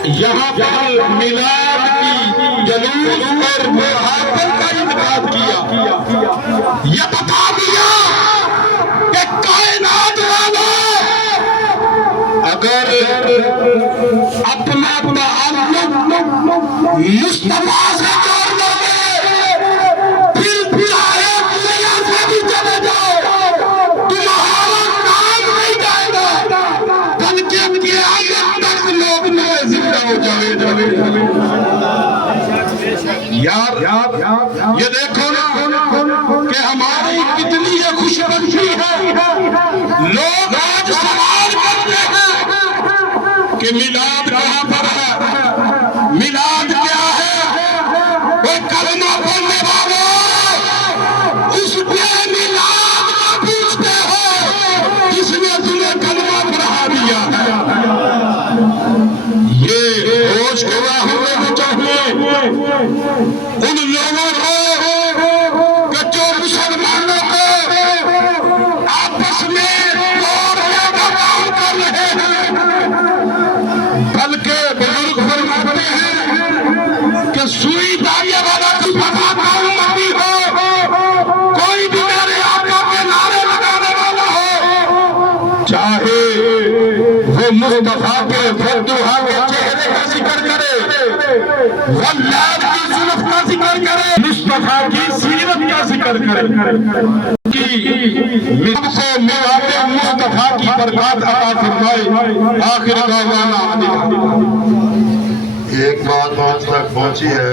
यहाँ पर मिलाद की जलूस और मुहाफिल का इनकार किया। यह बता दिया कि कायनात वालों अगर अपना ताल्लुक मुस्तफा से जोड़ लोगे फिर आए दुनिया से भी चले जाओ, तुम्हारा नाम नहीं जाएगा, बल्कि क़यामत तक लोग में जिंदा हो जाए। यार ये देखो ना कि हमारी कितनी ये खुशबख्शी है। लोग आज सवाल करते हैं कि मिलाद कहां पर है, मिलाद क्या है। वो कलमा पढ़ने वालों उसके मिलाद का पूछते हो जिसने तुम्हें कलमा पढ़ा दिया है। ये होश हुआ होना चाहिए उन लोगों को कि जो मुसलमानों को आपस में तोड़ने का काम कर रहे हैं। बल्कि बुजुर्ग फरमाते हैं कि सुई दागे वाला मुस्तफा का उम्मती हो, कोई भी मेरे आका के नारे लगाने वाला हो, चाहे वो मुस्तफा के फतुहा के चेहरे का जिक्र करे, वल्लाद की जुल्फ का जिक्र करे, मुस्तफा की सीरत का जिक्र करे कि मुझसे मिलाते मुस्तफा की बरकत अता फरमाए। आखिर दावाना एक बात तक पहुंची है।